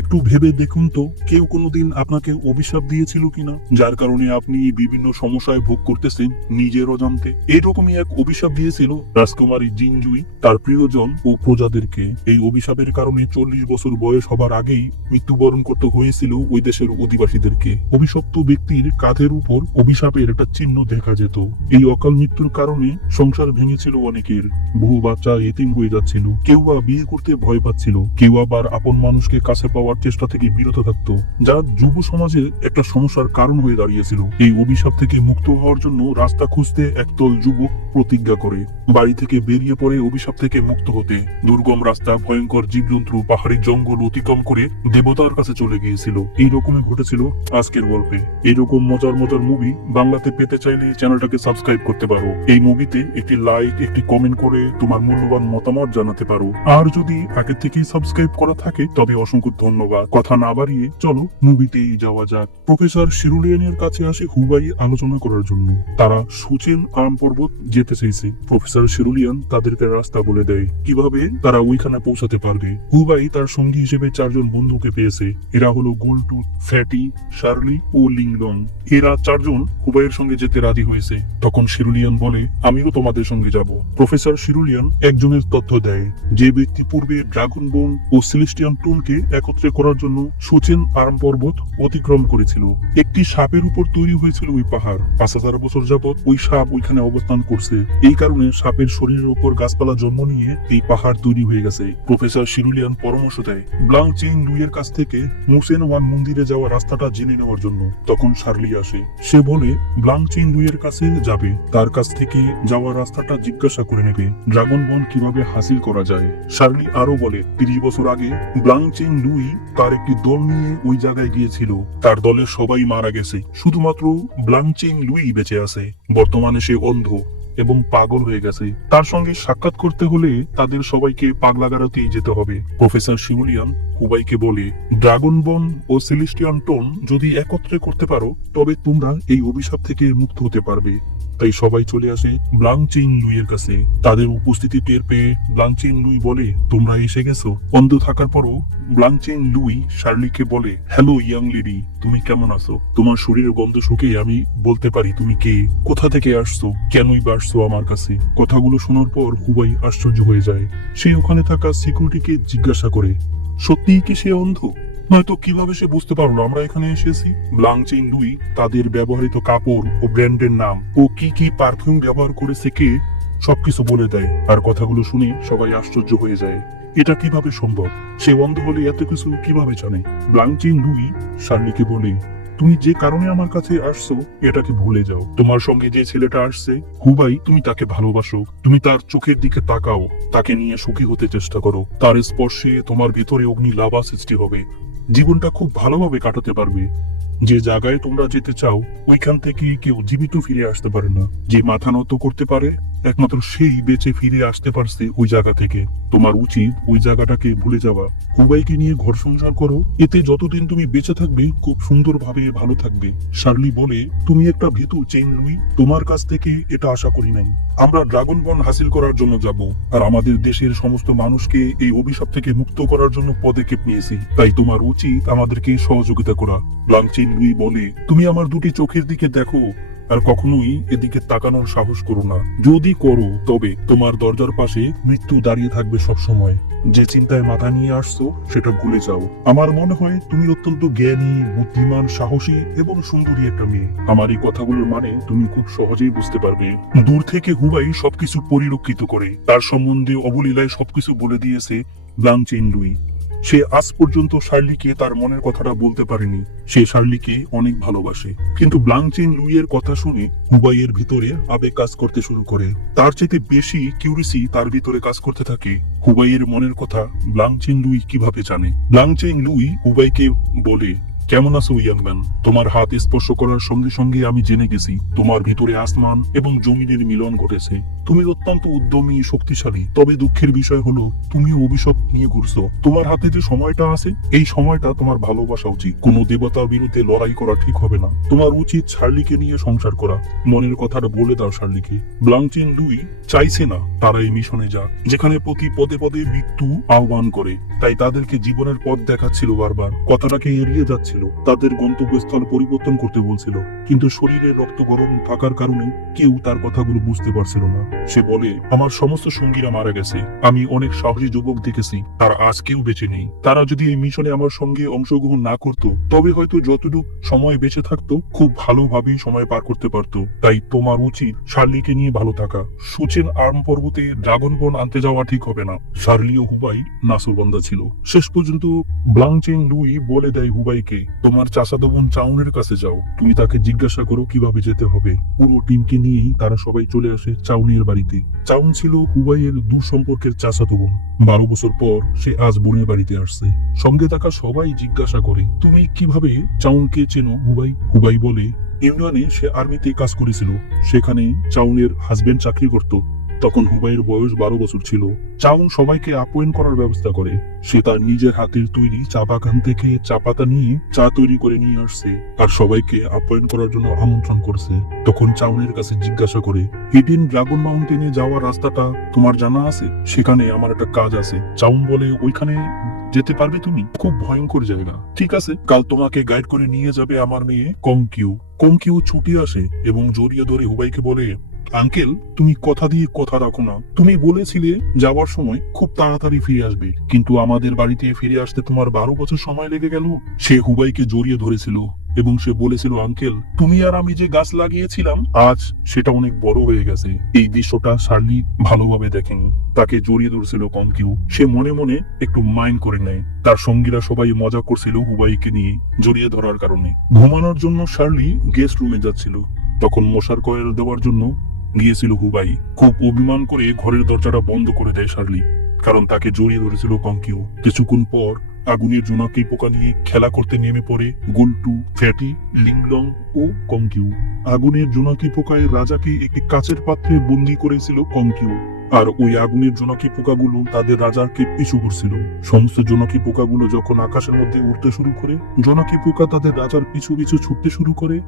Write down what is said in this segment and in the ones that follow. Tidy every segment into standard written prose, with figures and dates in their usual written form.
একটু ভেবে দেখুন তো, কেউ কোনোদিন আপনাকে অভিশাপ দিয়েছিল কিনা, যার কারণে আপনি বিভিন্ন সমস্যায় ভোগ করতেছেন নিজের অজান্তে। এরকমই এক অভিশাপ দিয়েছিল রাজকুমারী জিনজুই তার প্রিয়জন ও প্রজাদেরকে। এই অভিশাপের কারণে 40 বছর বয়স হবার আগেই মৃত্যুবরণ করতে হয়েছিল ওই দেশের অধিবাসীদেরকে। অভিশপ্ত ব্যক্তির কাঁধের উপর অভিশাপের একটা চিহ্ন দেখা যেত। এই অকাল মৃত্যুর কারণে সংসার ভেঙেছিল অনেকের, বহু বাচ্চা এতিম হয়ে যাচ্ছিল, কেউ বা বিয়ে করতে ভয় পাচ্ছিল, কেউ আবার আপন মানুষকে কাছে পাওয়ার চেষ্টা থেকে বিরত থাকতো, যা যুব সমাজে একটা সমস্যার কারণ হয়ে দাঁড়িয়েছিল। এই অভিশাপ থেকে মুক্ত হওয়ার জন্য রাস্তা খুঁজতে একদল যুবক প্রতিজ্ঞা করে বাড়ি থেকে বেরিয়ে পড়ে অভিশাপ থেকে মুক্ত হতে। দুর্গম রাস্তা, ভয়ঙ্কর জীবজন্তু, পাহাড়ি জঙ্গল অতিক্রম করে দেবতার কাছে চলে গিয়েছিল। এইরকমই ঘটেছিল আজকের গল্পে। এইরকম মজার মজার মুভি বাংলাতে পেতে চাইলে চ্যানেলটাকে সাবস্ক্রাইব করতে পারো। এই মুভিতে একটি লাইক, একটি কমেন্ট করে তোমার মূল্যবান মতামত জানাতে পারো। আর যদি আগে থেকেই সাবস্ক্রাইব করা থাকে তবে অসংখ্য ধন্যবাদ। কথা না বাড়িয়ে চলো মুভিতেই যাওয়া যাক। প্রফেসর শিরুলিয়ানের কাছে আসে হুবাই আলোচনা করার জন্য। তারা সুচেন আর্ম পর্বত যেতে চাইছে। প্রফেসর শিরুলিয়ান তাদেরকে রাস্তা বলে দেয় কিভাবে তারা ওইখানে পৌঁছাতে পারবে। হুবাই তার সঙ্গী হিসেবে 4 জন বন্ধুকে পেয়েছে। এরা হলো গোলটুথ, ফ্যাটি, শার্লি ও লিংলং। এরা 4 জন হুবাইয়ের সঙ্গে যেতে রাজি হয়েছে। তখন শিরুলিয়ান বলে, আমিও তোমাদের সঙ্গে যাব। প্রফেসর শিরুলিয়ান একজনের তথ্য দেয়, যে ব্যক্তি পূর্বে ড্রাগন বোন ও সেলেস্টিয়ান টুনকে একত্রে করার জন্য সুচেন আর্ম পর্বত অতিক্রম করেছিল। একটি সাপের উপর তৈরি হয়েছিল ওই পাহাড়। 5000 বছর যাবৎ ওই সাপ ওইখানে অবস্থান করছে। এই কারণে সাপের শরীরের উপর গাছপালা জন্ম নিয়ে এই পাহাড় তৈরি হয়ে গেছে। প্রফেসর শিরুলিয়ান পরামর্শ দেয় ব্লাং চেং লুইয়ের কাছ থেকে মুসেন ওয়ান মন্দিরে যাওয়ার রাস্তাটা জেনে নেওয়ার জন্য। তখন শার্লি আসে। সে বলে ব্লাং চেং লুইয়ের কাছে যাবে, তার কাছ থেকে যাওয়ার রাস্তাটা জিজ্ঞাসা করে নেবে ড্রাগন বন কিভাবে হাসিল করা যায়। শার্লি আরো বলে 30 বছর আগে ব্লাং চেং লুই তার একটি দল নিয়ে ওই জায়গায় গিয়েছিল। তার দলের সবাই মারা গেছে, শুধুমাত্র ব্লাং চেং লুই বেঁচে আছে। বর্তমানে সে অন্ধ এবং পাগল হয়ে গেছে। তার সঙ্গে সাক্ষাৎ করতে হলে তাদের সবাইকে পাগলাগারতেই যেতে হবে। প্রফেসর শিরুলিয়ান হুবাইকে বলে, ড্রাগন বন ও সেলেস্টিয়ান টোন যদি একত্রে করতে পারো তবে তোমরা এই অভিশাপ থেকে মুক্ত হতে পারবে। তাই সবাই চলে আসে ব্লাং চেং লুইয়ের কাছে। তাদের উপস্থিতি টের পেয়ে ব্লাং চেং লুই বলে, তোমরা এসে গেছো। অন্ধ থাকার পরও ব্লাং চেং লুই শার্লিকে বলে, হ্যালো ইয়াং লেডি, তুমি কেমন আছো? তোমার শরীরের গন্ধ শুকে আমি বলতে পারি তুমি কে, কোথা থেকে আসছো, কেনই বা আসছো আমার কাছে। কথাগুলো শোনার পর হুবাই আশ্চর্য হয়ে যায়। সে ওখানে থাকা সিকিউরিটিকে জিজ্ঞাসা করে, সত্যিই কি সে অন্ধ? নয়তো কিভাবে সে বুঝতে পারলো আমরা এখানে এসেছি? ব্লাং চেং লুই তাদের ব্যবহৃত কাপড় ও ব্র্যান্ডের নাম ও কি কি পারফিউম ব্যবহার করেছে কে সবকিছু বলে দেয়। আর কথাগুলো শুনে সবাই আশ্চর্য হয়ে যায়। এটা কিভাবে সম্ভব? সে অন্ধ হলে এত কিছু কিভাবে জানে? ব্লাং চেং লুই শার্লিকে বলে, তুমি যে কারণে আমার কাছে আসছো এটাকে ভুলে যাও। তোমার সঙ্গে যে ছেলেটা আসছে হুবাই, তুমি তাকে ভালোবাসো। তুমি তার চোখের দিকে তাকাও, তাকে নিয়ে সুখী হতে চেষ্টা করো। তার স্পর্শে তোমার ভিতরে অগ্নি লাভা সৃষ্টি হবে। জীবনটা খুব ভালোভাবে কাটাতে পারবে। যে জায়গায় তোমরা যেতে চাও ওইখান থেকে কেউ জীবিত ফিরে আসতে পারে না। যে মাথা নত করতে পারে একমাত্র সেই বেঁচে ফিরে আসতে পারছে ওই জায়গা থেকে। তোমার উচিত ওই জায়গাটাকে ভুলে যাওয়া। হুবাইকে নিয়ে ঘর সংসার করো, এতে যতদিন তুমি বেঁচে থাকবে খুব সুন্দরভাবে ভালো থাকবে। শার্লি বলে, তুমি একটা ভীতু চেং লুই, তোমার কাছ থেকে এটা আশা করি নাই। আমরা ড্রাগন বন হাসিল করার জন্য যাব, আর আমাদের দেশের সমস্ত মানুষকে এই অভিশাপ থেকে মুক্ত করার জন্য পদক্ষেপ নিয়েছি। তাই তোমার উচিত আমাদেরকে সহযোগিতা করা। ব্লাং চেং লুই বলে, তুমি আমার দুটি চোখের দিকে দেখো, আর কখনোই এদিকে তাকানোর সাহস করো না। যদি করো তবে তোমার দরজার পাশে মৃত্যু দাঁড়িয়ে থাকবে সব সময়। যে চিন্তায় মাথা নিয়ে আসছো সেটা ভুলে যাও। আমার মনে হয় তুমি অত্যন্ত জ্ঞানী, বুদ্ধিমান, সাহসী এবং সুন্দরী একটা মেয়ে। আমার এই কথাগুলোর মানে তুমি খুব সহজেই বুঝতে পারবে। দূর থেকে হুবাই সবকিছু পরিলক্ষিত করে। তার সম্বন্ধে অবলীলায় সবকিছু বলে দিয়েছে ব্লাং চেং লুই। সে আজ পর্যন্ত শার্লিকে তার মনের কথাটা বলতে পারেনি। সে শার্লিকে অনেক ভালোবাসে। কিন্তু ব্লাং চেং লুইয়ের কথা শুনে হুবাইয়ের ভিতরে আবেগ কাজ করতে শুরু করে। তার চেয়ে বেশি কিউরিসি তার ভিতরে কাজ করতে থাকে। হুবাইয়ের মনের কথা ব্লাং চেং লুই কিভাবে জানে? ব্লাং চেং লুই হুবাইকে বলে, কেমন আছো ইয়াংম্যান? তোমার হাত স্পর্শ করার সঙ্গে সঙ্গে আমি জেনে গেছি তোমার ভিতরে আসমান এবং জমিনের মিলন ঘটেছে। তুমি অত্যন্ত উদ্যমী, শক্তিশালী। তবে দুঃখের বিষয় হলো তুমি অভিশাপ নিয়ে ঘুরছো। তোমার হাতে যে সময়টা আছে, এই সময়টা তোমার ভালোবাসা উচিত। কোনো দেবতার বিরুদ্ধে লড়াই করা ঠিক হবে না। তোমার উচিত শার্লিকে নিয়ে সংসার করা। মনের কথাটা বলে দাও শার্লিকে। ব্লাংচেন লুই চাইছে না তারা এই মিশনে যাক, যেখানে প্রতি পদে পদে মৃত্যু আহ্বান করে। তাই তাদেরকে জীবনের পথ দেখাচ্ছিল বারবার, কথাটাকে এড়িয়ে যাচ্ছিল, তাদের গন্তব্যস্থল পরিবর্তন করতে বলছিল। কিন্তু শরীরে রক্ত গরম থাকার কারণে কেউ তার কথাগুলো বুঝতে পারছিল না। সে বলে, আমার সমস্ত সঙ্গীরা মারা গেছে। আমি অনেক সাহসী যুবক দেখেছি, তারা আজ কেউ বেঁচে নেই। তারা যদি এই মিশনে আমার সঙ্গে অংশগ্রহণ না করত, তবে হয়তো যতটুকু সময় বেঁচে থাকতো খুব ভালোভাবেই সময় পার করতে পারতো। তাই তোমার উচিত শার্লিকে নিয়ে ভালো থাকা। সুচেন আর্ম পর্বতে ড্রাগন বন আনতে যাওয়া ঠিক হবে না। শার্লি ও হুবাই নাসুরবান্দা ছিল। শেষ পর্যন্ত ব্লাংচেন লুই বলে দেয় হুবাইকে, তোমার চাচাতো বোন চাউনের কাছে যাও, তুমি তাকে জিজ্ঞাসা করো কিভাবে যেতে হবে। পুরো টিমকে নিয়েই তারা সবাই চলে আসে চাউনের বাড়িতে। চাউন ছিল হুবাইয়ের দূর সম্পর্কের চাচাতো বোন। 12 বছর পর সে আজ বোনের বাড়িতে আসছে। সঙ্গে থাকা সবাই জিজ্ঞাসা করে, তুমি কিভাবে চাউনকে চেনো হুবাই? হুবাই বলে, ইউনিয়নে সে আর্মিতে কাজ করেছিল, সেখানে চাউনের হাজবেন্ড চাকরি করত। তখন হুবাইয়ের বয়স 12 বছর ছিল। চাউন সবাইকে আপ্যায়ন করার ব্যবস্থা করে। সে তার নিজের হাতের তৈরি চা বাগান থেকে চা পাতা নিয়ে চা তৈরি করে নিয়ে আসছে আর সবাইকে আপ্যায়ন করার জন্য আমন্ত্রণ করছে। তখন চাউনের কাছে জিজ্ঞাসা করে, হিডেন ড্রাগন মাউন্টেনে যাওয়ার রাস্তাটা তোমার জানা আছে? সেখানে আমার একটা কাজ আছে। চাউন বলে, ওইখানে যেতে পারবে তুমি? খুব ভয়ঙ্কর জায়গা। ঠিক আছে, কাল তোমাকে গাইড করে নিয়ে যাবে আমার মেয়ে কংকিউ। কংকিউ ছুটে আসে এবং জড়িয়ে ধরে হুবাইকে বলে, আঙ্কেল, তুমি কথা দিয়ে কথা রাখো না। তুমি বলেছিলে যাওয়ার সময় খুব তাড়াতাড়ি ফিরে আসবে, কিন্তু আমাদের বাড়িতে ফিরে আসতে তোমার 12 বছর সময় লেগে গেল। সে হুবাইকে জড়িয়ে ধরেছিল এবং সে বলেছিল, আঙ্কেল, তুমি আর আমি যে গাছ লাগিয়েছিলাম আজ সেটা অনেক বড় হয়ে গেছে। এই দৃশ্যটা শার্লি ভালোভাবে দেখেনি। তাকে জড়িয়ে ধরছিল কংকিউ। সে মনে মনে একটু মাইন্ড করে নেয়। তার সঙ্গীরা সবাই মজা করছিল হুবাইকে নিয়ে জড়িয়ে ধরার কারণে। ঘুমানোর জন্য শার্লি গেস্ট রুমে যাচ্ছিল, তখন মশার কয়েল দেওয়ার জন্য গিয়েছিল হুবাই। খুব অভিমান করে ঘরের দরজাটা বন্ধ করে দেয় শার্লি, কারণ তাকে জড়িয়ে ধরেছিল কংকিউ। কিছুক্ষণ পর আগুনের জোনাকি পোকা নিয়ে খেলা করতে নেমে পড়ে গুলটু, ফ্যাটি, লিংলং ও কংকিউ। আগুনের জোনাকি পোকায় রাজাকে একটি কাচের পাত্রে বন্দি করেছিল কংকিউ, আর ওই আগুনের জোনাকি পোকাগুলো তাদের রাজাকে পিছু করছিল। সমস্ত জোনাকি পোকাগুলো যখন আকাশের মধ্যে উড়তে শুরু করে, জোনাকি পোকা তাদের রাজার পিছু পিছু ছুটতে শুরু করে।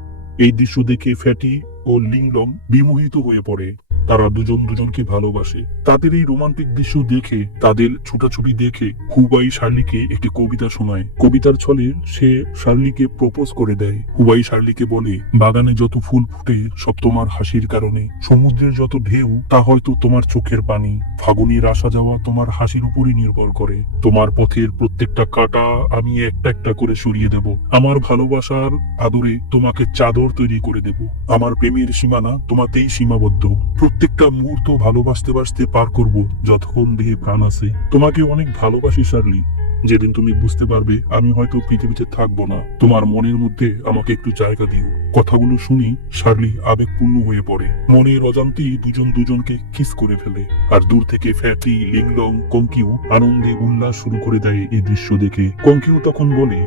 এই দৃশ্য দেখে ফ্যাটি ও লিংলং বিমোহিত হয়ে পড়ে। তারা দুজন দুজনকে ভালোবাসে। তাদের এই রোমান্টিক দৃশ্য দেখে, তাদের ছুটাছুটি দেখে হুবাই শার্লিকে একটি কবিতা শোনায়। কবিতার ছলে সে শার্লিকে প্রপোজ করে দেয়। হুবাই শার্লিকে বলে, বাগানে যত ফুল ফুটে সব তোমার হাসির কারণে, সমুদ্রের যত ঢেউ তা হয়তো তোমার চোখের পানি, ফাগুনের আসা যাওয়া তোমার হাসির উপরই নির্ভর করে। তোমার পথের প্রত্যেকটা কাঁটা আমি একটা একটা করে সরিয়ে দেব। আমার ভালোবাসার আদরে তোমাকে চাদর তৈরি করে দেব। আমার প্রেমের সীমানা তোমাতেই সীমাবদ্ধ। প্রত্যেকটা মুহূর্ত ভালোবাসতে বাসতে পার করব যতক্ষণ দেহে প্রাণ আছে। তোমাকে অনেক ভালোবাসি শার্লি। যেদিন তুমি বুঝতে পারবে আমি হয়তো পৃথিবীতে থাকবো না, তোমার মনের মধ্যে আমাকে একটু জায়গা দিও। কথাগুলো শুনি শার্লি আবেগপূর্ণ হয়ে পড়ে। মনের অজান্তেই দুজন দুজনকে কিস করে ফেলে। আর দূর থেকে ফ্যাটি, লিংলং, কংকিউ আনন্দে উল্লাস শুরু করে দেয় এই দৃশ্য দেখে। কংকিউ তখন বলে,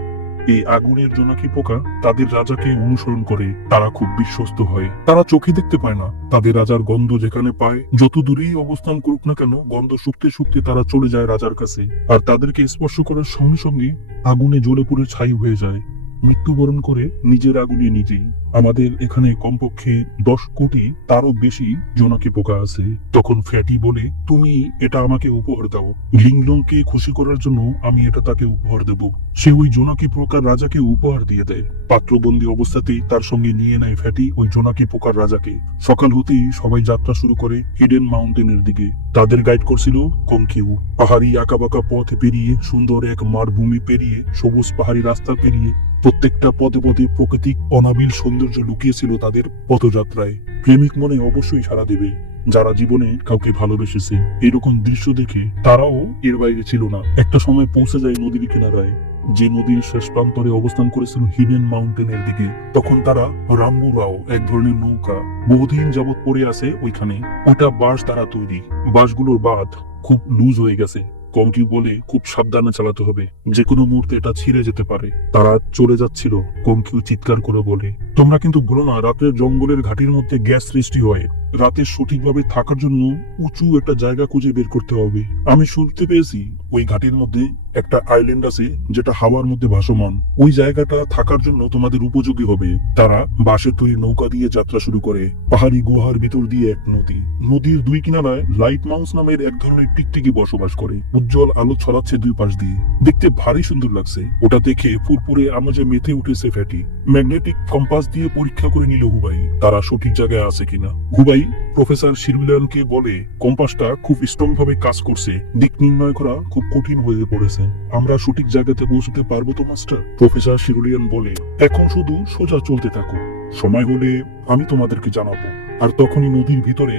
এই আগুনের জোনাকি পোকা তাদের রাজাকে অনুসরণ করে। তারা খুব বিশ্বস্ত হয়। তারা চোখে দেখতে পায় না, তাদের রাজার গন্ধ যেখানে পায়, যত দূরেই অবস্থান করুক না কেন, গন্ধ শুকতে শুকতে তারা চলে যায় রাজার কাছে। আর তাদেরকে স্পর্শ করার সঙ্গে সঙ্গে আগুনে জ্বলে পুড়ে ছাই হয়ে যায়, মৃত্যুবরণ করে নিজের আগুনে নিজেই। আমাদের এখানে কমপক্ষে 10 কোটি তারও বেশি জোনাকি পোকা আছে। তখন ফ্যাটি বলে, তুমি এটা আমাকে উপহার দাও। লিংলংকে খুশি করার জন্য আমি এটা তাকে উপহার দেব। সে ওই জোনাকি পোকার রাজাকে উপহার দিয়ে দেয়। পাত্রবন্দি অবস্থাতেই তার সঙ্গে নিয়ে নেয় ফ্যাটি ওই জোনাকি পোকার রাজাকে। সকাল হতেই সবাই যাত্রা শুরু করে হিডেন মাউন্টেনের দিকে। তাদের গাইড করছিল কংকিউ। পাহাড়ি আঁকাবাঁকা পথ পেরিয়ে, সুন্দর এক মাঠভূমি পেরিয়ে, সবুজ পাহাড়ি রাস্তা পেরিয়ে, প্রত্যেকটা পদে পদে প্রাকৃতিক অনাবিল সৌন্দর্য লুকিয়েছিল তাদের পথযাত্রায়। প্রেমিক মনে অবশ্যই সাড়া দেবে যারা জীবনে কাউকে ভালোবেসেছে। এরকম দৃশ্য দেখে তারাও এর বাইরে ছিল না। একটা সময় পৌঁছে যায় নদীর কিনারায়, যে নদীর শেষ প্রান্তরে অবস্থান করেছিল হিডেন মাউন্টেনের দিকে। তখন তারা রাম্বুরাও, এক ধরনের নৌকা বহুদিন যাবৎ পড়ে আছে ওইখানে। ওটা বাঁশ দ্বারা তৈরি। বাঁশগুলোর বাঁধ খুব লুজ হয়ে গেছে, কংকিউ বলে খুব সাবধানে চালাতে হবে, যে কোনো মুহূর্তে এটা ছিঁড়ে যেতে পারে। তারা চলে যাচ্ছিল, কংকিউ চিৎকার করে বলে, তোমরা কিন্তু ভুলো না, রাতের জঙ্গলের ঘাটির মধ্যে গ্যাস সৃষ্টি হয়। রাতে সঠিকভাবে থাকার জন্য উঁচু একটা জায়গা খুঁজে বের করতে হবে। আমি শুনতে পেয়েছি ওই ঘাটির মধ্যে একটা আইল্যান্ড আছে যেটা হাওয়ার মধ্যে ভাসমান। ওই জায়গাটা থাকার জন্য তোমাদের উপযোগী হবে। তারা বাঁশের তৈরি নৌকা দিয়ে যাত্রা শুরু করে। পাহাড়ি গুহার ভিতর দিয়ে এক নদী, নদীর দুই কিনারায় লাইট মাউস নামের এক ধরনের টিকটিকি বসবাস করে। উজ্জ্বল আলো ছড়াচ্ছে দুই পাশ দিয়ে, দেখতে ভারী সুন্দর লাগছে। ওটা দেখে ফুরফুরে আমেজে মেতে উঠেছে ফ্যাটি। ম্যাগনেটিক কম্পাস দিয়ে পরীক্ষা করে নিল হুবাই তারা সঠিক জায়গায় আছে কিনা। হুবাই প্রফেসর শিরুলিয়ানকে বলে, কম্পাসটা খুব স্ট্রং ভাবে কাজ করছে, দিক নির্ণয় করা খুব কঠিন হয়ে পড়েছে। আমরা সঠিক জায়গাতে পৌঁছতে পারবো তো মাস্টার? প্রফেসর শিরুলিয়ান বলে, এখন শুধু সোজা চলতে থাকো, সময় হলে আমি তোমাদেরকে জানাবো। আর তখনই নদীর ভিতরে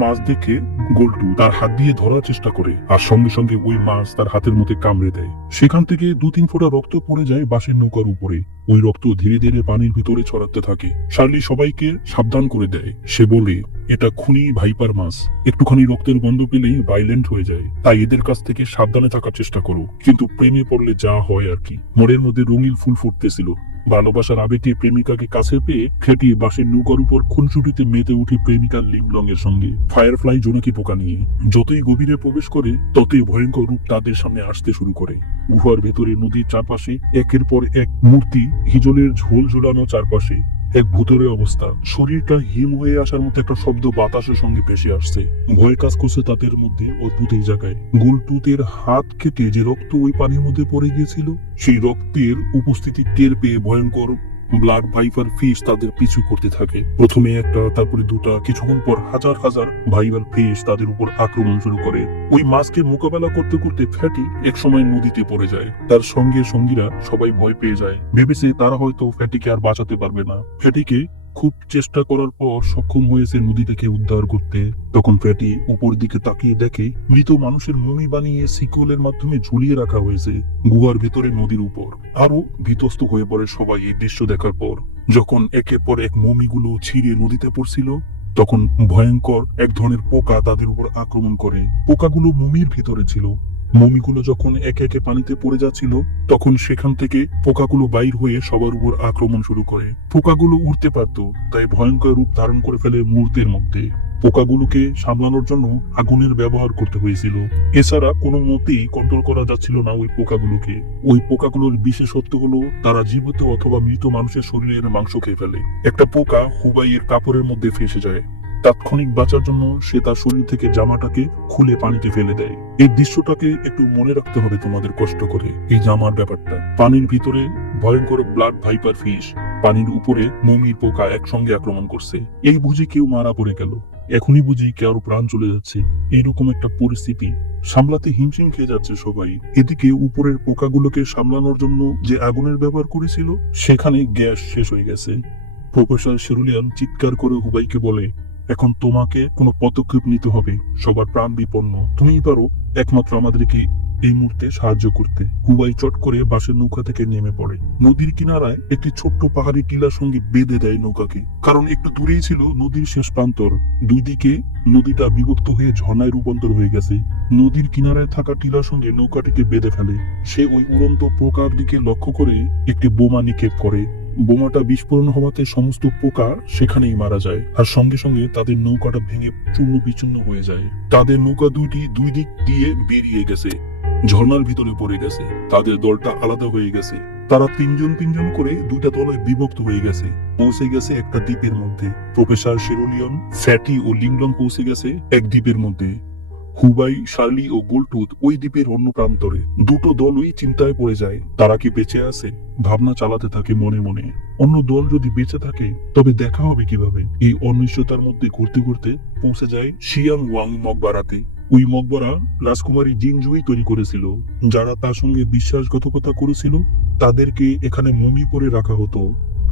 মাছ দেখে গোল্টু তার হাত দিয়ে ধরার চেষ্টা করে, আর সঙ্গে সঙ্গে ওই মাছ তার হাতের মধ্যে কামড়ে দেয়। সেখান থেকে 2-3 ফোঁটা রক্ত পড়ে যায় বাঁশের নৌকার উপরে। ওই রক্ত ধীরে ধীরে পানির ভিতরে ছড়াতে থাকে। শার্লি সবাইকে সাবধান করে দেয়। সে বলে, এটা খুনি ভাইপার মাছ, একটুখানি রক্তের গন্ধ পেলেই ভাইলেন্ট হয়ে যায়, তাই এদের কাছ থেকে সাবধানে থাকার চেষ্টা করো। কিন্তু প্রেমে পড়লে যা হয় আর কি। মনের মধ্যে রঙিন ফুল ফুটতেছিল। ভালোবাসার আবেগে প্রেমিকাকে কাছে পেয়ে খেটি বাঁশের নৌকার উপর খুনসুটিতে মেতে উঠে প্রেমিকার লিংলং এর সঙ্গে। ফায়ারফ্লাই জোনাকি পোকা নিয়ে যতই গভীরে প্রবেশ করে ততই ভয়ঙ্কর রূপ তাদের সামনে আসতে শুরু করে। গুহার ভেতরে নদীর চারপাশে একের পর এক মূর্তি, হিজলের ঝোল ঝোলানো চারপাশে এক ভূতের অবস্থা। শরীরটা হিম হয়ে আসার মতো একটা শব্দ বাতাসের সঙ্গে ভেসে আসছে। ভয় কাজ করছে তাদের মধ্যে অদ্ভুত এই জায়গায়। গোলটুতের হাত কেটে যে রক্ত ওই পানির মধ্যে পড়ে গিয়েছিল, সেই রক্তের উপস্থিতি টের পেয়ে ভয়ঙ্কর ব্লাড ভাইপার ফিশ তাদের পিছু করতে থাকে। প্রথমে একটা, তারপরে দুটা, কিছুক্ষণ পর হাজার হাজার ভাইপার ফিশ তাদের উপর আক্রমণ শুরু করে। ওই মাছকে মোকাবেলা করতে করতে ফ্যাটি এক সময় নদীতে পড়ে যায়। তার সঙ্গে সঙ্গীরা সবাই ভয় পেয়ে যায়, ভেবেছে তারা হয়তো ফ্যাটিকে আর বাঁচাতে পারবে না। ফ্যাটিকে খুব চেষ্টা করার পর সক্ষম হয়েছে নদী থেকে উদ্ধার করতে। তখন ফ্যাটি উপর দিকে তাকিয়ে দেখে মৃত মানুষের মমি বানিয়ে সিকলের মাধ্যমে ঝুলিয়ে রাখা হয়েছে গুহার ভেতরে নদীর উপর। আরো ভীতস্ত হয়ে পড়ে সবাই এই দৃশ্য দেখার পর। যখন একের পর এক মমিগুলো ছিঁড়ে নদীতে পড়ছিল, তখন ভয়ঙ্কর এক ধরনের পোকা তাদের উপর আক্রমণ করে। পোকাগুলো মমির ভিতরে ছিল। মমিগুলো যখন একে একে পানিতে পড়ে যাচ্ছিল, তখন সেখান থেকে পোকাগুলো বাইর হয়ে সবার উপর আক্রমণ শুরু করে। পোকাগুলো উড়তে পারত, তাই ভয়ঙ্কর রূপ ধারণ করে ফেলে মুহূর্তের মধ্যে। পোকাগুলোকে সামলানোর জন্য আগুনের ব্যবহার করতে হয়েছিল। এছাড়া কোনো মতেই কন্ট্রোল করা যাচ্ছিল না ওই পোকাগুলোকে। ওই পোকাগুলোর বিশেষত্ব হলো তারা জীবিত অথবা মৃত মানুষের শরীরের মাংস খেয়ে ফেলে। একটা পোকা হুবাইয়ের কাপড়ের মধ্যে ফেঁসে যায়। তাৎক্ষণিক বাঁচার জন্য সে তার শরীর থেকে জামাটাকে খুলে পানিতে ফেলে দেয়। এই দৃশ্যটাকে একটু মনে রাখতে হবে তোমাদের কষ্ট করে, এই জামার ব্যাপারটা। পানির ভিতরে ভয়ঙ্কর ব্লাড ভাইপার ফিশ, পানির উপরে মমির পোকা একসঙ্গে আক্রমণ করছে। এই বুঝি কেউ মারা পড়ে গেল, এখনই বুঝি কারো প্রাণ চলে যাচ্ছে। এইরকম একটা পরিস্থিতি সামলাতে হিমশিম খেয়ে যাচ্ছে সবাই। এদিকে উপরের পোকাগুলোকে সামলানোর জন্য যে আগুনের ব্যবহার করেছিল, সেখানে গ্যাস শেষ হয়ে গেছে। প্রফেসর শিরুলিয়ান চিৎকার করে হুবাইকে বলে, এখন তোমাকে কোনো পদক্ষেপ নিতে হবে, সবার প্রাণ বিপন্ন। তুমিই পারো একমাত্র আমাদেরকে এই মুহূর্তে সাহায্য করতে। হুবাই চট করে বাঁশের নৌকা থেকে নেমে পড়ে। নদীর কিনারায় একটি ছোট্ট পাহাড়ি টিলার সঙ্গে বেঁধে দেয় নৌকাকে, কারণ একটু দূরেই ছিল নদীর শেষ প্রান্তর। দুই দিকে নদীটা বিভক্ত হয়ে ঝর্ণায় রূপান্তর হয়ে গেছে। নদীর কিনারায় থাকা টিলার সঙ্গে নৌকাটিকে বেঁধে ফেলে। সে ওই উড়ন্ত পোকার দিকে লক্ষ্য করে একটি বোমা নিক্ষেপ করে। বোমাটা বিস্ফোরণ হওয়াতে সমস্ত পোকা সেখানেই মারা যায়, আর সঙ্গে সঙ্গে তাদের নৌকাটা ভেঙে চূর্ণ বিচূর্ণ হয়ে যায়। তাদের নৌকা দুইটি দুই দিক দিয়ে বেরিয়ে গেছে, ঝর্ণার ভিতরে পড়ে গেছে। তাদের দলটা আলাদা হয়ে গেছে। তারা তিনজন তিনজন করে দুইটা দলে বিভক্ত হয়ে গেছে, পৌঁছে গেছে একটা দ্বীপের মধ্যে। প্রফেসর শিরুলিয়ন, ফ্যাটি ও লিংলং পৌঁছে গেছে এক দ্বীপের মধ্যে। হুবাই, শার্লি ও গোলটুথ ওই দ্বীপের অন্য প্রান্তরে। দুটো দলই চিন্তায় পড়ে যায়, তারা কি বেঁচে আছে? ভাবনা চালাতে থাকে মনে মনে। অন্য দল যদি বেঁচে থাকে তবে দেখা হবে কিভাবে? এই অনিশ্চয়তার মধ্যে ঘুরতে ঘুরতে পৌঁছে যায় শিয়াং ওয়াং মকবারাতে। ওই মকবরা রাজকুমারী জিনজুই তৈরি করেছিল। যারা তার সঙ্গে বিশ্বাসঘাতকতা করেছিল তাদেরকে এখানে মমি পরে রাখা হতো।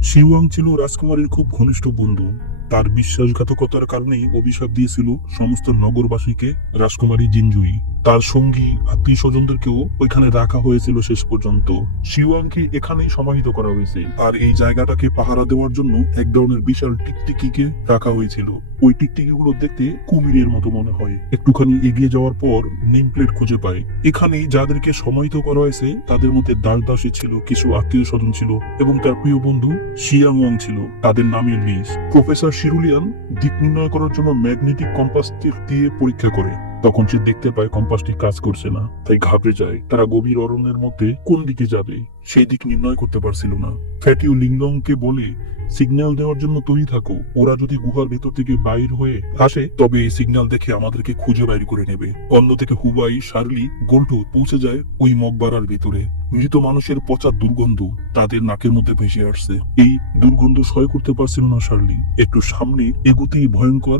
শিওয়াং ছিল রাজকুমারীর খুব ঘনিষ্ঠ বন্ধু। তার বিশ্বাসঘাতকতার কারণেই অভিশাপ দিয়েছিল সমস্ত নগরবাসীকে রাজকুমারী জিনজুই। তার সঙ্গী আত্মীয় স্বজনদেরকেও ওইখানে রাখা হয়েছিল শেষ পর্যন্ত। শিওয়াংকে এখানেই সমাহিত করা হয়েছে, আর এই জায়গাটাকে পাহারা দেওয়ার জন্য এক ধরনের বিশাল টিকটিকিকে রাখা হয়েছিল। ওই টিকটিকি গুলো দেখতে কুমিরের মতো মনে হয়। একটুখানি এগিয়ে যাওয়ার পর নেম প্লেট খুঁজে পায়। এখানে যাদেরকে সমাহিত করা হয়েছে তাদের মধ্যে দাসদাসী ছিল, কিছু আত্মীয় স্বজন ছিল এবং তার প্রিয় বন্ধু শিয়াং ওয়াং ছিল। তাদের নামের লিস্ট। প্রফেসর শিরুলিয়ান দিক নির্ণয় করার জন্য ম্যাগনেটিক কম্পাস দিয়ে পরীক্ষা করে। তখন সে দেখতে পায় কম্পাসটি কাজ করছে না, তাই ঘাবড়ে যায়। তারা গভীর অরণ্যের মধ্যে কোন দিকে যাবে সেই দিক নির্ণয় করতে পারছিল না। ফ্যাটিউ লিংলংকে বলে সিগন্যাল দেওয়ার জন্য তৈরি থাকো। ওরা যদি গুহার ভেতর থেকে বাইর হয়ে আসে তবে এই সিগন্যাল দেখে আমাদেরকে খুঁজে বাইর করে নেবে। অন্যদিকে হুবাই, শার্লি, গোল্টু পৌঁছে যায় ওই মকবারার ভিতরে। মৃত মানুষের পচা দুর্গন্ধ তাদের নাকের মধ্যে ভেসে আসছে। এই দুর্গন্ধ সহ্য করতে পারছিল না শার্লি। একটু সামনে এগুতেই ভয়ঙ্কর